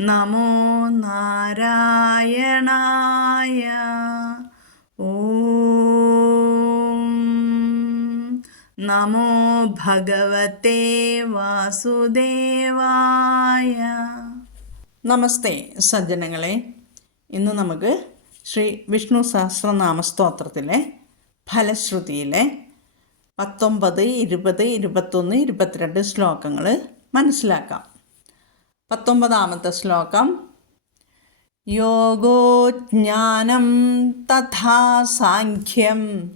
നമോ നാരായണായ. ഓം. നമോ ഭഗവത്തെ വാസുദേവായ. നമസ്തേ സജ്ജനങ്ങളെ. ഇന്ന് നമുക്ക് ശ്രീ വിഷ്ണു സഹസ്രനാമ സ്തോത്രത്തിലെ ഫലശ്രുതിയിലെ പത്തൊമ്പത് ഇരുപത് ഇരുപത്തൊന്ന് ഇരുപത്തിരണ്ട് ശ്ലോകങ്ങൾ മനസ്സിലാക്കാം. പത്തൊമ്പതാമത്തെ ശ്ലോകം. യോഗോ ജ്ഞാനം തഥാ സാഖ്യം.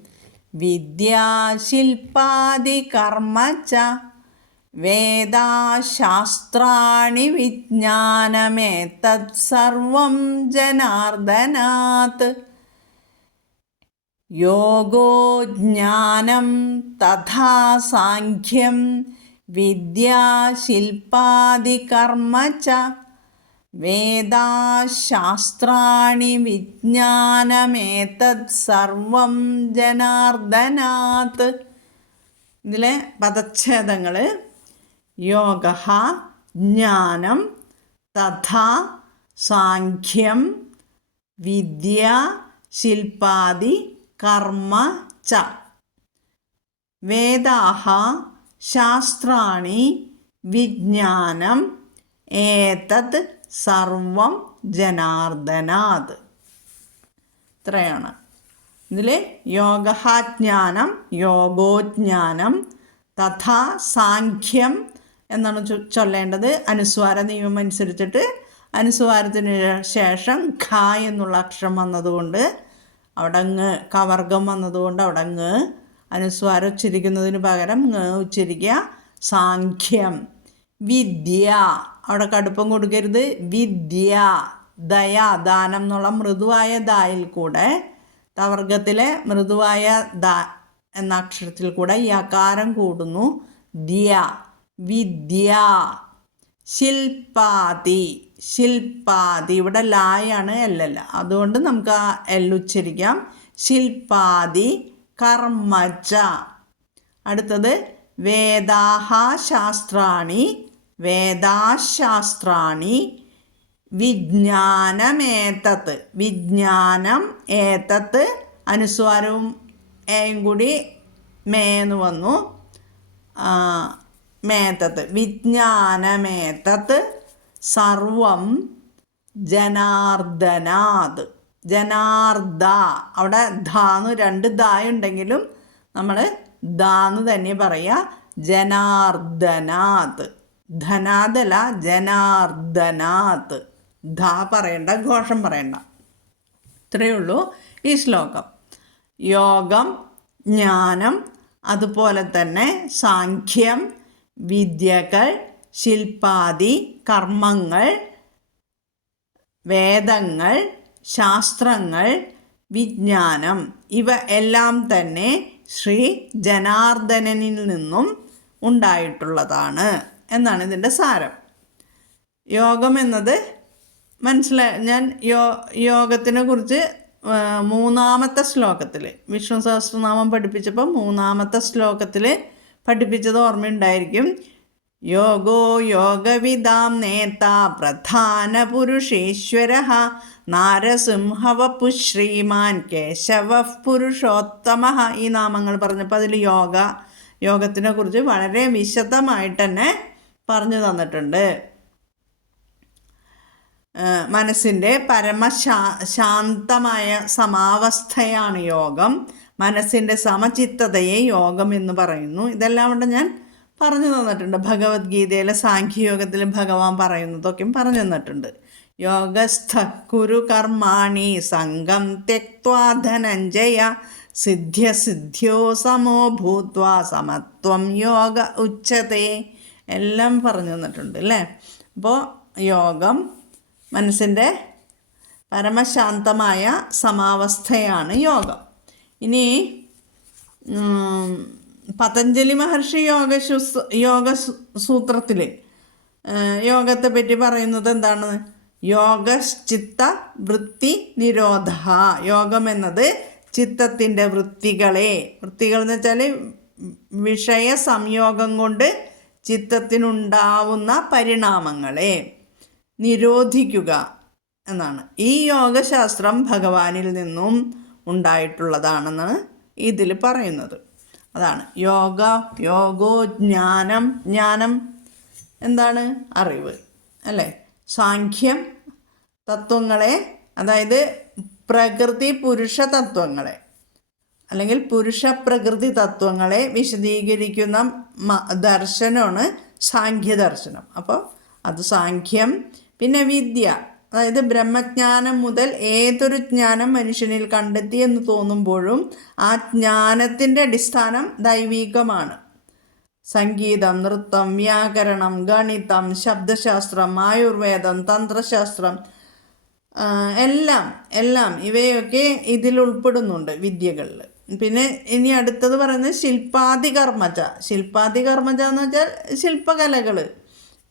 വിദ്യാശില്പാദികർമ്മ ച. വേദാശാസ്ത്രാണി വിജ്ഞാനമേ സർവം ജനാർദ്ദനാത്. യോഗോ ജ്ഞാനം തഥാ സാഖ്യം. വിദ്യാശില്പാദികർമ്മ വേദാശാസ്ത്രാണി വിജ്ഞാനമേതത് സർവം ജനാർദ്ദനാത്. ഇതിലെ പദച്ഛേദങ്ങൾ യോഗ ജ്ഞാനം തഥാ സാഖ്യം വിദ്യ ശില്പാദി കർമ്മ ച. വേദാഹ ശാസ്ത്രാണി വിജ്ഞാനം ഏതത് സർവം ജനാർദ്ദനാത്. ഇത്രയാണ്. ഇതിൽ യോഗാജ്ഞാനം യോഗോജ്ഞാനം തഥാ സാഖ്യം എന്നാണ് ചൊല്ലേണ്ടത്. അനുസ്വാര നിയമം അനുസരിച്ചിട്ട് അനുസ്വാരത്തിന് ശേഷം ഖ എന്നുള്ള അക്ഷരം വന്നതുകൊണ്ട് അവിടെ അങ്ങ് കവർഗം വന്നതുകൊണ്ട് അവിടെ അങ്ങ് അനുസ്വാരം ഉച്ചരിക്കുന്നതിന് പകരം ഉച്ചരിക്കുക. സാഖ്യം. വിദ്യ. അവിടെ കടുപ്പം കൊടുക്കരുത്. വിദ്യ. ദയ ദാനം എന്നുള്ള മൃദുവായ ദായിൽ കൂടെ തവർഗത്തിലെ മൃദുവായ ദ എന്ന അക്ഷരത്തിൽ കൂടെ ഈ അകാരം കൂടുന്നു. ദ്യ. വിദ്യ. ശില്പാതി ശില്പാതി ഇവിടെ ലായാണ് എല്ലല്ല അതുകൊണ്ട് നമുക്ക് ആ എല്ലുച്ചരിക്കാം ഉച്ചരിക്കാം. കർമ്മച്ച അടുത്തത് വേദാഹ ശാസ്ത്രാണി വേദാശാസ്ത്രാണി വിജ്ഞാനമേതത്ത് വിജ്ഞാനം ഏതത്ത് അനുസ്വാരവും ഏയും കൂടി മേന്ന് വന്നു. മേത്തത്ത് വിജ്ഞാനമേത്തത്ത് വിജ്ഞാനമേതത്ത് സർവം ജനാർദ്ദനാത്. ജനാർദ്ദ. അവിടെ ധാന്ന് രണ്ട് ദായുണ്ടെങ്കിലും നമ്മൾ ദാന്ന് തന്നെ പറയുക ജനാർദ്ദനാത്. ധനാദല ജനാർദ്ദനാത്. ധ പറയണ്ട ഘോഷം പറയണ്ട. ഇത്രയേ ഉള്ളൂ ഈ ശ്ലോകം. യോഗം ജ്ഞാനം അതുപോലെ തന്നെ സാഖ്യം വിദ്യകൾ ശില്പാദി കർമ്മങ്ങൾ വേദങ്ങൾ ശാസ്ത്രങ്ങൾ വിജ്ഞാനം ഇവ എല്ലാം തന്നെ ശ്രീ ജനാർദ്ദനനിൽ നിന്നും ഉണ്ടായിട്ടുള്ളതാണ് എന്നാണ് ഇതിന്റെ സാരം. യോഗം എന്നത് മനസ്സിലായി ഞാൻ യോ യോഗത്തിനെ കുറിച്ച് മൂന്നാമത്തെ ശ്ലോകത്തിൽ വിഷ്ണു സഹസ്രനാമം പഠിപ്പിച്ചപ്പോൾ മൂന്നാമത്തെ ശ്ലോകത്തിൽ പഠിപ്പിച്ചത് ഓർമ്മയുണ്ടായിരിക്കും. യോഗോ യോഗവിദാം നേത പ്രധാന പുരുഷേശ്വര നാരസിംഹവപ്പു ശ്രീമാൻ കേശവ പുരുഷോത്തമ ഈ നാമങ്ങൾ പറഞ്ഞപ്പോൾ അതിൽ യോഗ യോഗത്തിനെ കുറിച്ച് വളരെ വിശദമായിട്ട് തന്നെ പറഞ്ഞു തന്നിട്ടുണ്ട്. മനസ്സിന്റെ പരമശാ ശാന്തമായ സമാവസ്ഥയാണ് യോഗം. മനസ്സിന്റെ സമചിത്തതയെ യോഗം എന്ന് പറയുന്നു. ഇതെല്ലാം കൊണ്ട് ഞാൻ പറഞ്ഞു തന്നിട്ടുണ്ട്. ഭഗവത്ഗീതയിലെ സാഖ്യയോഗത്തിൽ ഭഗവാൻ പറയുന്നതൊക്കെയും പറഞ്ഞു തന്നിട്ടുണ്ട്. യോഗസ്ഥ കുരു കർമാണി സംഘം തെക്വാ ധനഞ്ജയ സിദ്ധ്യ സിദ്ധ്യോ സമോ ഭൂത്വ സമത്വം യോഗ ഉച്ചതേ എല്ലാം പറഞ്ഞു തന്നിട്ടുണ്ട് അല്ലേ? അപ്പോൾ യോഗം മനസ്സിന്റെ പരമശാന്തമായ സമാവസ്ഥയാണ് യോഗം. ഇനി പതഞ്ജലി മഹർഷി യോഗ യോഗ സൂത്രത്തിൽ യോഗത്തെ പറ്റി പറയുന്നത് എന്താണ്? യോഗശ്ചിത്ത വൃത്തി നിരോധ യോഗം എന്നത് ചിത്തത്തിന്റെ വൃത്തികളെ. വൃത്തികൾ എന്ന് വെച്ചാൽ വിഷയ സംയോഗം കൊണ്ട് ചിത്തത്തിനുണ്ടാവുന്ന പരിണാമങ്ങളെ നിരോധിക്കുക എന്നാണ്. ഈ യോഗശാസ്ത്രം ഭഗവാനിൽ നിന്നും ഉണ്ടായിട്ടുള്ളതാണെന്നാണ് ഇതിൽ പറയുന്നത്. അതാണ്. യോഗ യോഗോ ജ്ഞാനം ജ്ഞാനം. എന്താണ്? അറിവ്. അല്ലേ? സാഖ്യം തത്വങ്ങളെ അതായത് പ്രകൃതി പുരുഷ തത്വങ്ങളെ. അല്ലെങ്കിൽ പുരുഷ പ്രകൃതി തത്വങ്ങളെ വിശദീകരിക്കുന്ന ദർശനമാണ് സാഖ്യ ദർശനം. അപ്പോൾ അത് സാഖ്യം പിന്നെ വിദ്യ. അതായത് ബ്രഹ്മജ്ഞാനം മുതൽ ഏതൊരു ജ്ഞാനം മനുഷ്യനിൽ കണ്ടെത്തി എന്ന് തോന്നുമ്പോഴും ആ ജ്ഞാനത്തിന്റെ അടിസ്ഥാനം ദൈവീകമാണ്. സംഗീതം നൃത്തം വ്യാകരണം ഗണിതം ശബ്ദശാസ്ത്രം ആയുർവേദം തന്ത്രശാസ്ത്രം എല്ലാം എല്ലാം ഇവയൊക്കെ ഇതിൽ ഉൾപ്പെടുന്നുണ്ട് വിദ്യകളിൽ. പിന്നെ ഇനി അടുത്തത് പറയുന്നത് ശില്പാദി കർമ്മജ ശില്പാദി കർമ്മജ എന്ന് വെച്ചാൽ ശില്പകലകൾ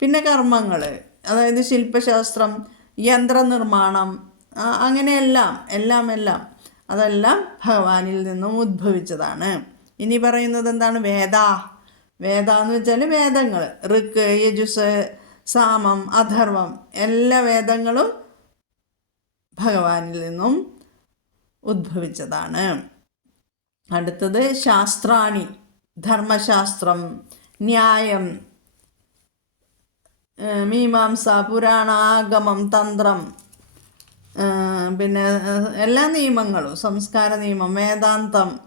പിന്നെ കർമ്മങ്ങൾ അതായത് ശില്പശാസ്ത്രം യന്ത്രനിർമ്മാണം അങ്ങനെയെല്ലാം എല്ലാം എല്ലാം. അതെല്ലാം ഭഗവാനിൽ നിന്നും ഉദ്ഭവിച്ചതാണ്. ഇനി പറയുന്നത് എന്താണ്? വേദ. വേദ എന്ന് വെച്ചാൽ വേദങ്ങൾ ഋക്ക് യജുസ് സാമം അധർവം എല്ലാ വേദങ്ങളും ഭഗവാനിൽ നിന്നും ഉദ്ഭവിച്ചതാണ്. അടുത്തത് ശാസ്ത്രാണി ധർമ്മശാസ്ത്രം ന്യായം മീമാംസ പുരാണാഗമം തന്ത്രം പിന്നെ എല്ലാ നിയമങ്ങളും സംസ്കാര നിയമം വേദാന്തം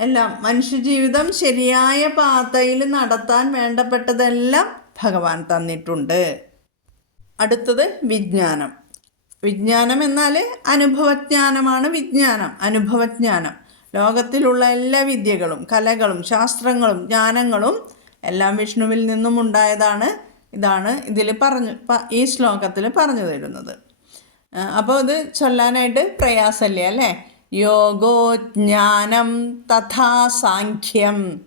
എല്ലാം മനുഷ്യജീവിതം ശരിയായ പാതയിൽ നടത്താൻ വേണ്ടപ്പെട്ടതെല്ലാം ഭഗവാൻ തന്നിട്ടുണ്ട്. അടുത്തത് വിജ്ഞാനം. വിജ്ഞാനം എന്നാൽ അനുഭവജ്ഞാനമാണ് വിജ്ഞാനം. അനുഭവജ്ഞാനം. ലോകത്തിലുള്ള എല്ലാ വിദ്യകളും കലകളും ശാസ്ത്രങ്ങളും ജ്ഞാനങ്ങളും എല്ലാം വിഷ്ണുവിൽ നിന്നും ഉണ്ടായതാണ് ഇതാണ് ഇതിൽ പറഞ്ഞു ഈ ശ്ലോകത്തിൽ പറഞ്ഞു തരുന്നത്. അപ്പോൾ ഇത് ചൊല്ലാനായിട്ട് പ്രയാസമല്ലേ അല്ലേ? യോഗോ ജ്ഞാനം തഥാ സാഖ്യം.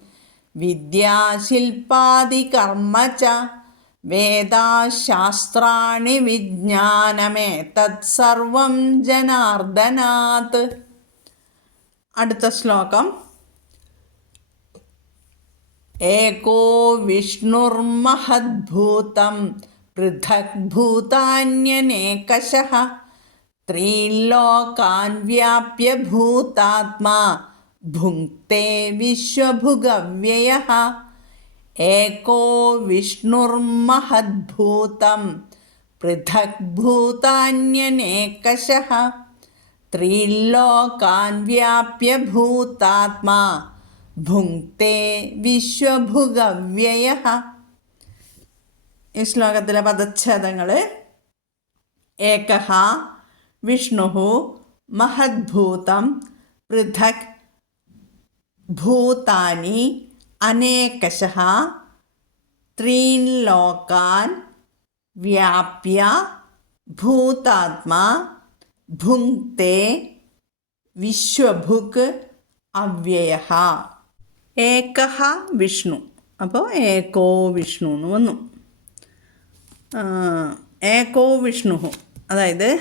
വിദ്യാശില്പാദി കർമ്മ ച വേദാശാസ്ത്രാണി വിജ്ഞാനമേ തത്സർവം ജനാർദ്ദനാത്. അടുത്ത ശ്ലോകം. ഏകോ വിഷ്ണുർമഹദ്ഭൂതം പൃഥക് ഭൂതാന്യനേകശഃ ത്രീലോകാൻ വ്യാപ്യ ഭൂതാത്മാ ഭുങ്ക്തേ വിശ്വഭുഗവ്യയഃ ഏകോ വിഷ്ണുർമഹദ്ഭൂതം പൃഥക് ഭുങ്ക്തേ വിശ്വഭുഗവ്യയ ഈ ശ്ലോകത്തിലെ പദച്ഛേദങ്ങൾ ഏകഹ വിഷ്ണു മഹദ്ഭൂതം പൃഥക് ഭൂതാനി അനേകശ ത്രീൻ ലോകാൻ വ്യാപ്യ ഭൂതാത്മാ ഭുങ്ക്തേ വിശ്വഭുക് അവ്യയ। ഏകഃ വിഷ്ണു. അപ്പോൾ ഏകോ വിഷ്ണു എന്ന് വന്നു. ഏകോ വിഷ്ണു. അതായത്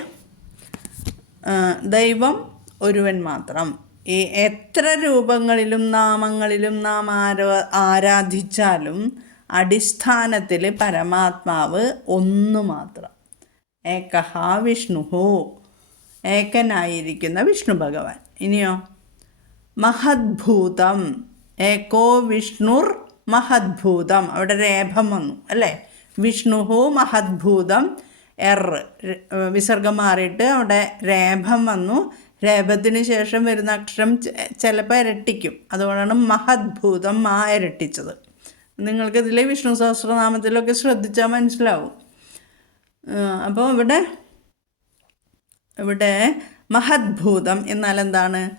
ദൈവം ഒരുവൻ മാത്രം. ഈ എത്ര രൂപങ്ങളിലും നാമങ്ങളിലും നാം ആരോ ആരാധിച്ചാലും അടിസ്ഥാനത്തിൽ പരമാത്മാവ് ഒന്ന് മാത്രം. ഏകഹ വിഷ്ണു. ഏകനായിരിക്കുന്ന വിഷ്ണു ഭഗവാൻ. ഇനിയോ? മഹദ്ഭൂതം. ഏകോ വിഷ്ണുർ മഹദ്ഭൂതം. അവിടെ രേഭം വന്നു അല്ലേ? വിഷ്ണുഹു മഹദ്ഭൂതം എർ വിസർഗം മാറിയിട്ട് അവിടെ രേഭം വന്നു. രേഭത്തിന് ശേഷം വരുന്ന അക്ഷരം ചിലപ്പോൾ ഇരട്ടിക്കും. അതുകൊണ്ടാണ് മഹദ്ഭൂതം മാ ഇരട്ടിച്ചത്. നിങ്ങൾക്കിതിലെ വിഷ്ണു സഹസ്രനാമത്തിലൊക്കെ ശ്രദ്ധിച്ചാൽ മനസ്സിലാവും. അപ്പോൾ ഇവിടെ ഇവിടെ മഹദ്ഭൂതം എന്നാൽ എന്താണ്?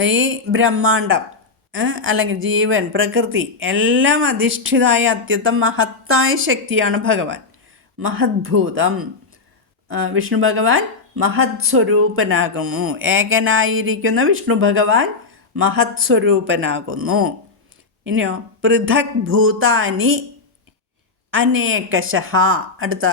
ഈ ബ്രഹ്മാണ്ടം അല്ലെങ്കിൽ ജീവൻ പ്രകൃതി എല്ലാം അധിഷ്ഠിതായ അത്യന്തം മഹത്തായ ശക്തിയാണ് ഭഗവാൻ. മഹദ്ഭൂതം. വിഷ്ണു ഭഗവാൻ മഹത് സ്വരൂപനാകുന്നു ഏകനായിരിക്കുന്ന വിഷ്ണു ഭഗവാൻ മഹത് സ്വരൂപനാകുന്നു ഇനിയോ പൃഥക് ഭൂതാനി അനേകശ അടുത്ത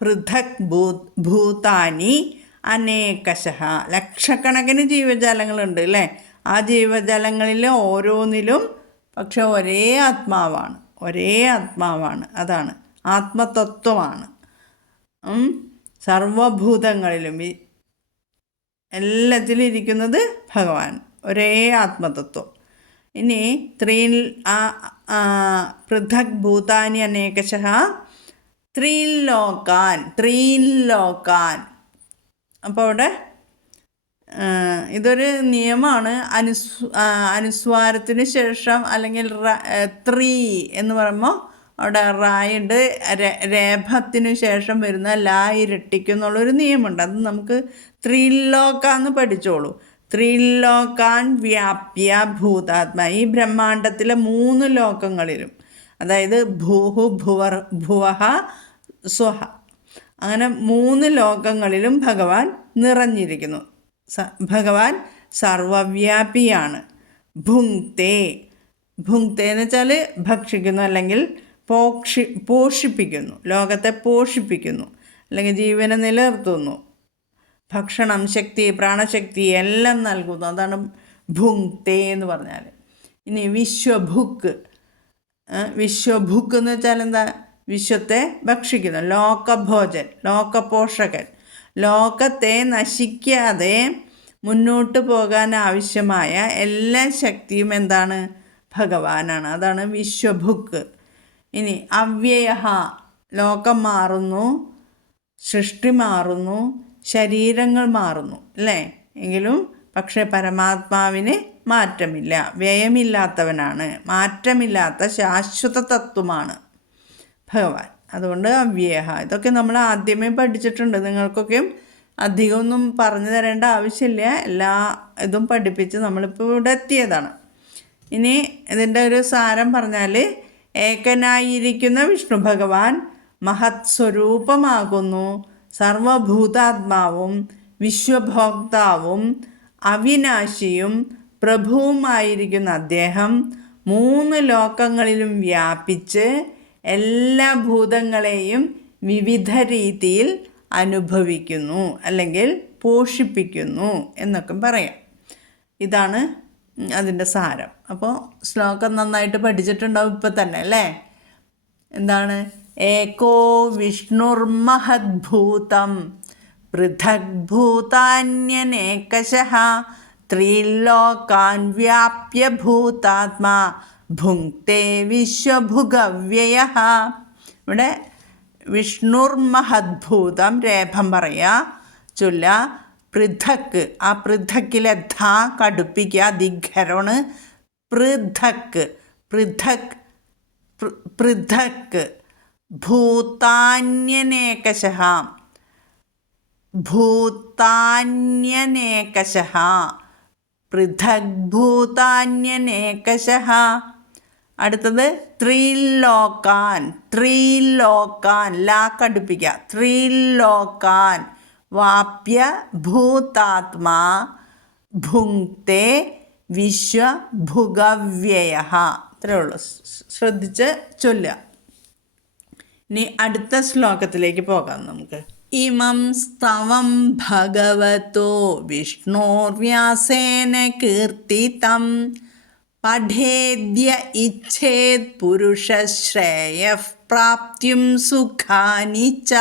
പൃഥക് ഭൂ ഭൂതാനി അനേകശ ലക്ഷക്കണക്കിന് ജീവജാലങ്ങളുണ്ട് അല്ലേ? ആ ജീവജാലങ്ങളിൽ ഓരോന്നിലും പക്ഷെ ഒരേ ആത്മാവാണ്. ഒരേ ആത്മാവാണ്. അതാണ്. ആത്മതത്വമാണ്. സർവഭൂതങ്ങളിലും എല്ലാത്തിലും ഇരിക്കുന്നത് ഭഗവാൻ. ഒരേ ആത്മതത്വം. ഇനി ത്രീൽ പൃഥക് ഭൂതാനി അനേകശഃ ത്രീലോകാൻ ത്രീലോകാൻ അപ്പോൾ അവിടെ ഇതൊരു നിയമമാണ്. അനുസ് അനുസ്വാരത്തിന് ശേഷം അല്ലെങ്കിൽ ത്രീ എന്ന് പറയുമ്പോൾ അവിടെ റായുണ്ട്. രേഭത്തിന് ശേഷം വരുന്ന ലാ ഇരട്ടിക്കുന്നുള്ളൊരു നിയമമുണ്ട്. അത് നമുക്ക് ത്രിലോകാന്ന് പഠിച്ചോളൂ. ത്രിലോകാൻ വ്യാപ്യ ഭൂതാത്മ. ഈ ബ്രഹ്മാണ്ടത്തിലെ മൂന്ന് ലോകങ്ങളിലും അതായത് ഭൂഹു ഭുവർ ഭുവഹ സ്വഹ അങ്ങനെ മൂന്ന് ലോകങ്ങളിലും ഭഗവാൻ നിറഞ്ഞിരിക്കുന്നു. ഭഗവാൻ സർവവ്യാപിയാണ്. ഭുങ്തേ. ഭുങ്തേ എന്ന് വെച്ചാൽ ഭക്ഷിക്കുന്നു അല്ലെങ്കിൽ പോക്ഷി പോഷിപ്പിക്കുന്നു. ലോകത്തെ പോഷിപ്പിക്കുന്നു. അല്ലെങ്കിൽ ജീവനെ നിലനിർത്തുന്നു. ഭക്ഷണം ശക്തി പ്രാണശക്തി എല്ലാം നൽകുന്നു. അതാണ് ഭുങ്തേ എന്ന് പറഞ്ഞാൽ ഇനി വിശ്വഭുക്ക്. വിശ്വഭുക്ക് എന്ന് വെച്ചാൽ എന്താ? വിശ്വത്തെ ഭക്ഷിക്കുന്നു. ലോകഭോജൻ ലോകപോഷകൻ. ലോകത്തെ നശിക്കാതെ മുന്നോട്ട് പോകാൻ ആവശ്യമായ എല്ലാ ശക്തിയും എന്താണ്? ഭഗവാനാണ്. അതാണ് വിശ്വഭുക്ക്. ഇനി അവ്യയ ലോകം മാറുന്നു സൃഷ്ടി മാറുന്നു ശരീരങ്ങൾ മാറുന്നു അല്ലേ? എങ്കിലും പക്ഷേ പരമാത്മാവിന് മാറ്റമില്ല. വ്യയമില്ലാത്തവനാണ്. മാറ്റമില്ലാത്ത ശാശ്വത തത്വമാണ് ഭഗവാൻ. അതുകൊണ്ട് അവ്യേഹ. ഇതൊക്കെ നമ്മൾ ആദ്യമേ പഠിച്ചിട്ടുണ്ട്. നിങ്ങൾക്കൊക്കെയും അധികമൊന്നും പറഞ്ഞു തരേണ്ട ആവശ്യമില്ല. എല്ലാ ഇതും പഠിപ്പിച്ച് നമ്മളിപ്പോൾ ഇവിടെ എത്തിയതാണ്. ഇനി ഇതിന്റെ ഒരു സാരം പറഞ്ഞാൽ ഏകനായിരിക്കുന്ന വിഷ്ണു ഭഗവാൻ മഹത് സ്വരൂപമാകുന്നു സർവഭൂതാത്മാവും വിശ്വഭോക്താവും അവിനാശിയും പ്രഭുവുമായിരിക്കുന്ന അദ്ദേഹം മൂന്ന് ലോകങ്ങളിലും വ്യാപിച്ച് എല്ലാ ഭൂതങ്ങളെയും വിവിധ രീതിയിൽ അനുഭവിക്കുന്നു അല്ലെങ്കിൽ പോഷിപ്പിക്കുന്നു എന്നൊക്കെ പറയാം. ഇതാണ് അതിന്റെ സാരം. അപ്പോൾ ശ്ലോകം നന്നായിട്ട് പഠിച്ചിട്ടുണ്ടാവും ഇപ്പം തന്നെ അല്ലേ? എന്താണ്? ഏകോ വിഷ്ണുർമഹദ്ഭൂതം പൃഥക്ഭൂതാന്യനേകശ ത്രീലോകാൻ വ്യാപ്യ ഭൂതാത്മാ ഭുങ്ക്തേ വിശ്വഭുഗവ്യയ ഇവിടെ വിഷ്ണുർമഹദ്ഭൂതം രേഖം പറയുക. ചൊല്ല പൃഥക്ക് ആ പൃഥക്കിലെ ധ കടുപ്പിക്കുക ദിഘരോണ് പൃഥക്ക് പൃഥക് പൃഥക്ക് ഭൂതാന്യനേകശ ഭൂതാന്യനേകശഃ പൃഥക് ഭൂതാന്യനേകശഃ. അടുത്തത് ത്രിലോകാൻ ത്രിലോകാൻ ലാ ത്രീലോക്കാൻ വാപ്യ ഭൂതാത്മാ ഭുങ്ക്തേ വിശ്വഭുഗവ്യയ ഇത്രയേ ഉള്ളൂ. സ് ശ്രദ്ധിച്ച് ചൊല്ലുക. ഇനി അടുത്ത ശ്ലോകത്തിലേക്ക് പോകാം നമുക്ക്. ഇമം സ്തവം ഭഗവതോ വിഷ്ണോർവ്യാസേന കീർത്തിതം പഠേദ്യ ഇച്ഛേത് പുരുഷശ്രേയ പ്രാപ്തിയും സുഖാനി ച.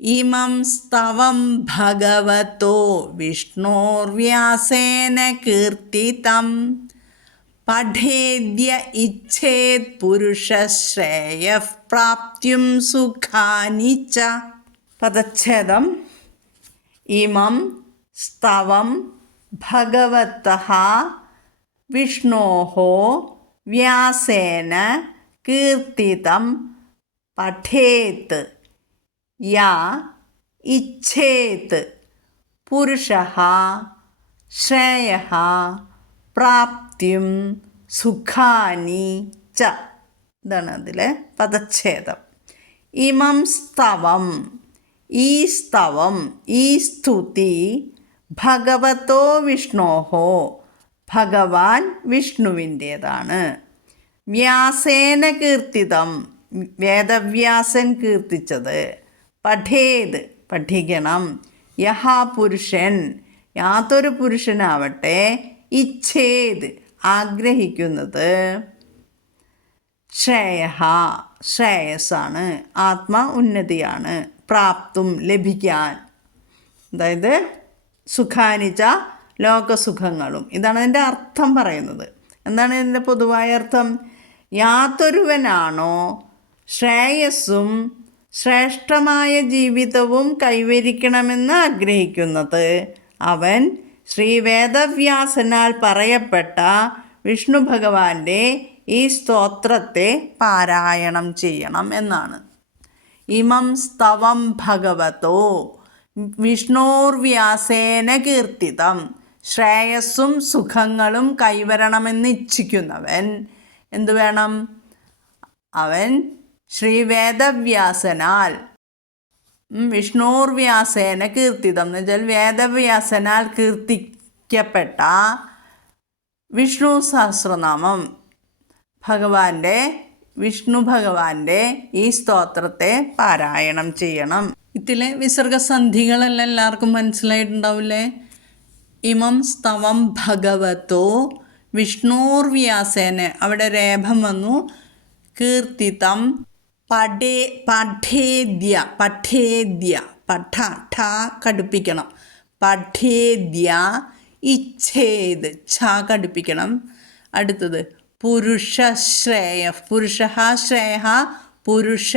ഇമം സ്തവം ഭഗവതോ വിഷ്ണോർവ്യാസേന കീർത്തിതം. പഠേദ്യ ഇച്ഛേത് പുരുഷശ്രേയ പ്രാപ്തിയും സുഖാനി ച. പദച്ഛേദം. ഇമം സ്തവം ഭഗവതः വിഷ്ണോः വ്യാസേന കീർത്തിതം പഠേത്. യാ ഇച്ഛേത്. പുരുഷः ശ്രേയः പ്രാപ്തിയും സുഖാനി ച. ഇതാണ് അതിലെ പദച്ഛേദം. ഇമം സ്തവം. ഈ സ്തവം ഈ സ്തുതി ഭഗവതോ വിഷ്ണോഹോ ഭഗവാൻ വിഷ്ണുവിന്റേതാണ്. വ്യാസേന കീർത്തിതം. വേദവ്യാസൻ കീർത്തിച്ചത്. പഠേത് പഠിക്കണം. യഹാ പുരുഷൻ യാതൊരു പുരുഷനാവട്ടെ ഇച്ഛേത് ആഗ്രഹിക്കുന്നത്. ശ്രേയ ശ്രേയസ്സാണ്. ആത്മാ ഉന്നതിയാണ് പ്രാപ്തും ലഭിക്കാൻ. അതായത് സുഖാനിച്ച ലോകസുഖങ്ങളും. ഇതാണ് അതിന്റെ അർത്ഥം പറയുന്നത്. എന്താണ് ഇതിന്റെ പൊതുവായ അർത്ഥം? യാതൊരുവനാണോ ശ്രേയസ്സും ശ്രേഷ്ഠമായ ജീവിതവും കൈവരിക്കണമെന്ന് ആഗ്രഹിക്കുന്നത്? അവൻ ശ്രീ വേദവ്യാസനാൽ പറയപ്പെട്ട വിഷ്ണു ഭഗവാന്റെ ഈ സ്തോത്രത്തെ പാരായണം ചെയ്യണം എന്നാണ്. ഇമം സ്തവം ഭഗവതോ വിഷ്ണോർവ്യാസേന കീർത്തിതം. ശ്രേയസ്സും സുഖങ്ങളും കൈവരണമെന്ന് ഇച്ഛിക്കുന്നവൻ എന്തു വേണം? അവൻ ശ്രീവേദവ്യാസനാൽ. വിഷ്ണോർവ്യാസേന കീർത്തിതം. എന്ന് വെച്ചാൽ വേദവ്യാസനാൽ കീർത്തിക്കപ്പെട്ട വിഷ്ണു സഹസ്രനാമം ഭഗവാന്റെ വിഷ്ണു ഭഗവാന്റെ ഈ സ്തോത്രത്തെ പാരായണം ചെയ്യണം. ഇതിലെ വിസർഗസന്ധികളെല്ലാം എല്ലാവർക്കും മനസ്സിലായിട്ടുണ്ടാവില്ലേ? ഇമം സ്തവം ഭഗവതോ വിഷ്ണോർവ്യാസേന. അവിടെ രേഭം വന്നു. കീർത്തിതം പഠേ പഠേദ്യ പഠേദ്യ പഠ ഠ കടുപ്പിക്കണം. പഠേദ്യ ഇച്ഛേത് ഛ കടുപ്പിക്കണം. അടുത്തത് പുരുഷശ്രേയ പുരുഷ ശ്രേയ പുരുഷ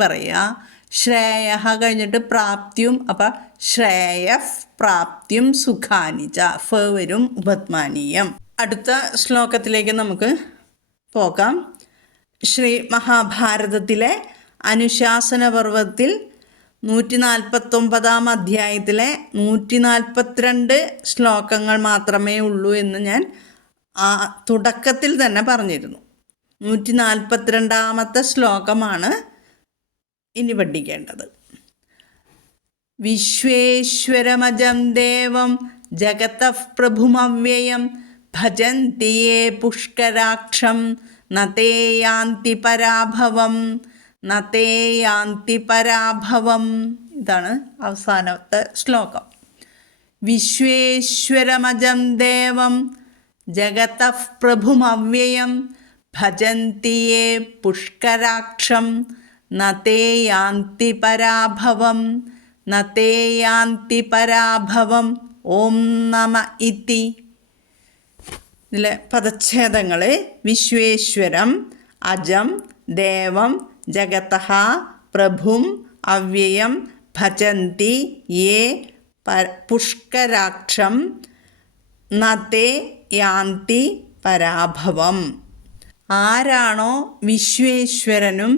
പറയുക. ശ്രേയ കഴിഞ്ഞിട്ട് പ്രാപ്തിയും അപ്പം ശ്രേയ പ്രാപ്തിയും സുഖാനിച്ച ഫവരും വരും ഉപത്മാനീയം അടുത്ത ശ്ലോകത്തിലേക്ക് നമുക്ക് പോകാം. ശ്രീ മഹാഭാരതത്തിലെ അനുശാസന പർവത്തിൽ നൂറ്റി നാൽപ്പത്തൊമ്പതാം അധ്യായത്തിലെ നൂറ്റി നാൽപ്പത്തിരണ്ട് ശ്ലോകങ്ങൾ മാത്രമേ ഉള്ളൂ എന്ന് ഞാൻ ആ തുടക്കത്തിൽ തന്നെ പറഞ്ഞിരുന്നു. നൂറ്റി നാൽപ്പത്തിരണ്ടാമത്തെ ശ്ലോകമാണ് ഇനി പഠിക്കേണ്ടത്. വിശ്വേശ്വരമജം ദേവം ജഗതഃ പ്രഭുമവ്യയം ഭജന്തിയേ പുഷ്കരാക്ഷം നതേയാന്തി പരാഭവം നതേയാന്തി പരാഭവം. ഇതാണ് അവസാനത്തെ ശ്ലോകം. വിശ്വേശ്വരമജം ദേവം ജഗതഃ പ്രഭുമവ്യയം ഭജന്തിയേ പുഷ്കരാക്ഷം നതേ യാന്തി പരാഭവം നതേയാന്തി പരാഭവം ഓം നമ ഇതി. ഇതിലെ പദച്ഛേദങ്ങൾ വിശ്വേശ്വരം അജം ദേവം ജഗത പ്രഭും അവ്യയം ഭജന്തി യേ പുഷ്കരാക്ഷം നതേ യാന്തി പരാഭവം. ആരാണോ വിശ്വേശ്വരനും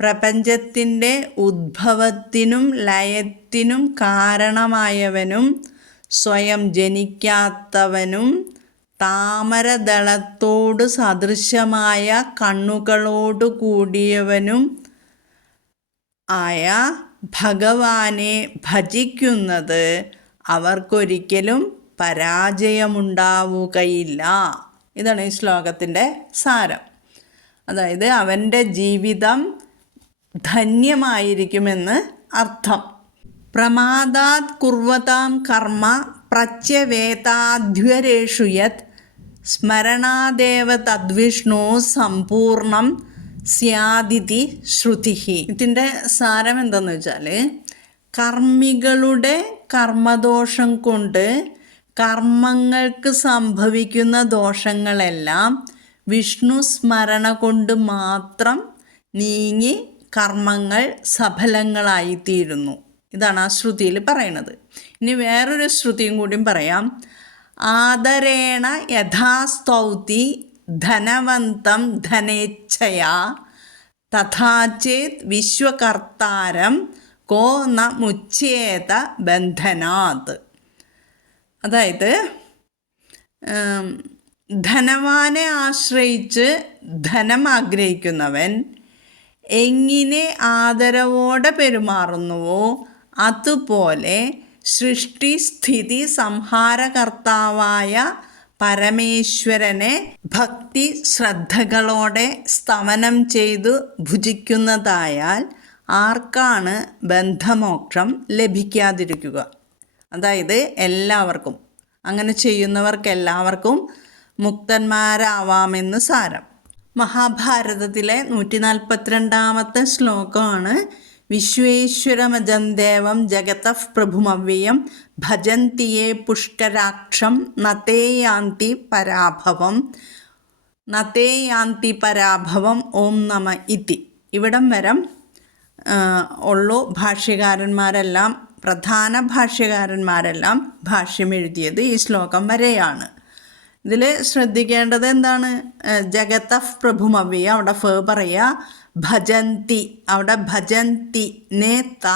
പ്രപഞ്ചത്തിന്റെ ഉദ്ഭവത്തിനും ലയത്തിനും കാരണമായവനും സ്വയം ജനിക്കാത്തവനും താമരദളത്തോട് സദൃശമായ കണ്ണുകളോടു കൂടിയവനും ആയ ഭഗവാനെ ഭജിക്കുന്നത് അവർക്കൊരിക്കലും പരാജയമുണ്ടാവുകയില്ല. ഇതാണ് ഈ ശ്ലോകത്തിന്റെ സാരം. അതായത് അവന്റെ ജീവിതം ധന്യമായിരിക്കുമെന്ന് അർത്ഥം. പ്രമാദാത് കുർവതാം കർമ്മ പ്രത്യവേതാധ്വരേഷു യത് സ്മരണാദേവ തദ്വിഷ്ണു സമ്പൂർണം സ്യാദിതി ശ്രുതി ഇതിന്റെ സാരം എന്തെന്ന് വെച്ചാൽ കർമ്മികളുടെ കർമ്മദോഷം കൊണ്ട് കർമ്മങ്ങൾക്ക് സംഭവിക്കുന്ന ദോഷങ്ങളെല്ലാം വിഷ്ണു സ്മരണ കൊണ്ട് മാത്രം നീങ്ങി കർമ്മങ്ങൾ സഫലങ്ങളായിത്തീരുന്നു. ഇതാണ് ആ ശ്രുതിയിൽ പറയുന്നത്. ഇനി വേറൊരു ശ്രുതിയും കൂടിയും പറയാം. ആദരേണ യഥാസ്തൗതി ധനവന്തം ധനേച്ഛയാ തഥാചേത് വിശ്വകർത്താരം കോ ന മുച്ചേത ബന്ധനാത്. അതായത് ധനവാനെ ആശ്രയിച്ച് ധനം ആഗ്രഹിക്കുന്നവൻ എങ്ങനെ ആദരവോടെ പെരുമാറുന്നുവോ അതുപോലെ സൃഷ്ടി സ്ഥിതി സംഹാരകർത്താവായ പരമേശ്വരനെ ഭക്തി ശ്രദ്ധകളോടെ സ്തവനം ചെയ്തു ഭുജിക്കുന്നതായാൽ ആർക്കാണ് ബന്ധമോക്ഷം ലഭിക്കാതിരിക്കുക? അതായത് എല്ലാവർക്കും. അങ്ങനെ ചെയ്യുന്നവർക്കെല്ലാവർക്കും മുക്തന്മാരാവാമെന്ന് സാരം. മഹാഭാരതത്തിലെ നൂറ്റി നാൽപ്പത്തിരണ്ടാമത്തെ ശ്ലോകമാണ് വിശ്വേശ്വരമജന്ദേവം ജഗതഃ പ്രഭുമവ്യയം ഭജന്തിയെ പുഷ്കരാക്ഷം നതേ യാന്തി പരാഭവം. നതേ യാന്തി പരാഭവം ഓം നമ ഇതി. ഇവിടം വരെ ഉള്ളു ഭാഷ്യകാരന്മാരെല്ലാം പ്രധാന ഭാഷ്യകാരന്മാരെല്ലാം ഭാഷ്യം എഴുതിയത് ഈ ശ്ലോകം വരെയാണ്. ഇതിൽ ശ്രദ്ധിക്കേണ്ടത് എന്താണ്? ജഗത പ്രഭുമവി അവിടെ ഫ പറയുക ഭജന്തി. അവിടെ ഭജന്തി നേത്ത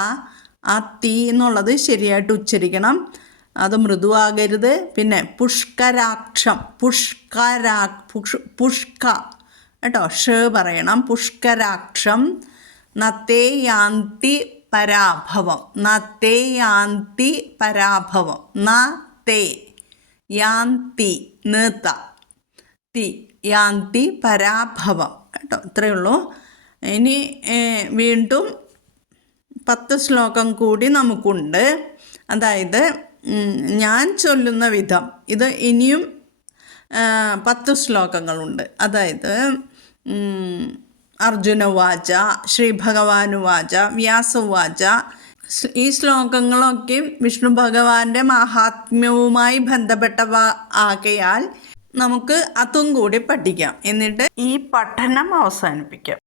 ആ തീ എന്നുള്ളത് ശരിയായിട്ട് ഉച്ചരിക്കണം. അത് മൃദുവാകരുത്. പിന്നെ പുഷ്കരാക്ഷം. പുഷ്കരാ പുഷ് പുഷ്ക. കേട്ടോ? ഷ പറയണം. പുഷ്കരാക്ഷം. നത്തേ യാന്തി പരാഭവം. നത്തേ യാന്തി പരാഭവം. ന തേ യാന്തി നീത്ത തി യാന്തി പരാഭവം. കേട്ടോ ഇത്രയേ ഉള്ളൂ. ഇനി വീണ്ടും പത്ത് ശ്ലോകം കൂടി നമുക്കുണ്ട്. അതായത് ഞാൻ ചൊല്ലുന്ന വിധം. ഇത് ഇനിയും പത്ത് ശ്ലോകങ്ങളുണ്ട്. അതായത് അർജുന വാച ശ്രീ ഭഗവാനുവാച വ്യാസവാച ഈ ശ്ലോകങ്ങളൊക്കെ വിഷ്ണു ഭഗവാന്റെ മഹാത്മ്യവുമായി ബന്ധപ്പെട്ടവ ആകയാൽ നമുക്ക് അതും കൂടി പഠിക്കാം. എന്നിട്ട് ഈ പഠനം അവസാനിപ്പിക്കാം.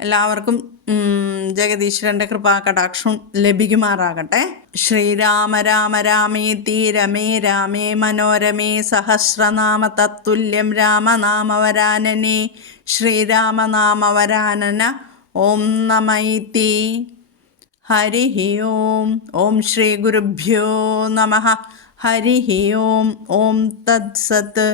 എല്ലാവർക്കും ജഗദീശ്വരന്റെ കൃപാകടാക്ഷം ലഭിക്കുമാറാകട്ടെ. ശ്രീരാമ രാമ രാമേതി രമേ രാമേ മനോരമേ സഹസ്രനാമ തത്തുല്യം രാമനാമവരാനനേ. ശ്രീരാമനാമവരാനന ഓം നമൈതി ഹരി ഓം ഓം ശ്രീ ഗുരുഭ്യോ നമ. ഹരി ഓം ഓം തത്സത്ത്